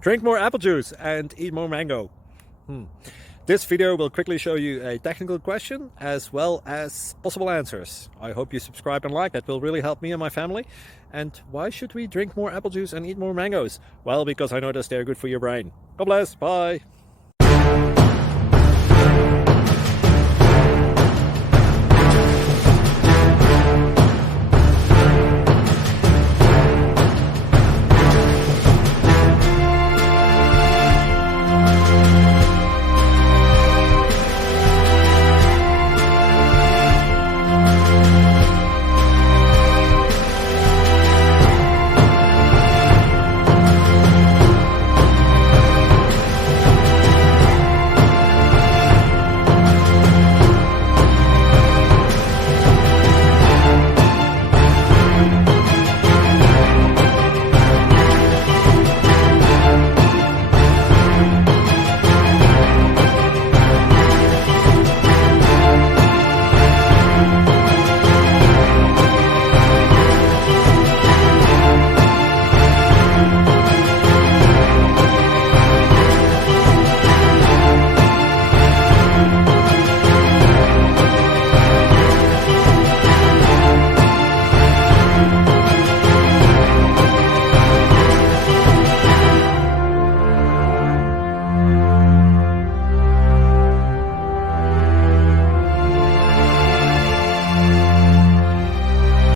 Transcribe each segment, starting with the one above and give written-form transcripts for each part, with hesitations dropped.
Drink more apple juice and eat more mango. This video will quickly show you a technical question as well as possible answers. I hope you subscribe and like, that will really help me and my family. And why should we drink more apple juice and eat more mangoes? Well, because I noticed they're good for your brain. God bless, bye.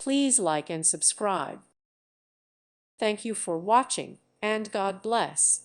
Please like and subscribe. Thank you for watching, and God bless.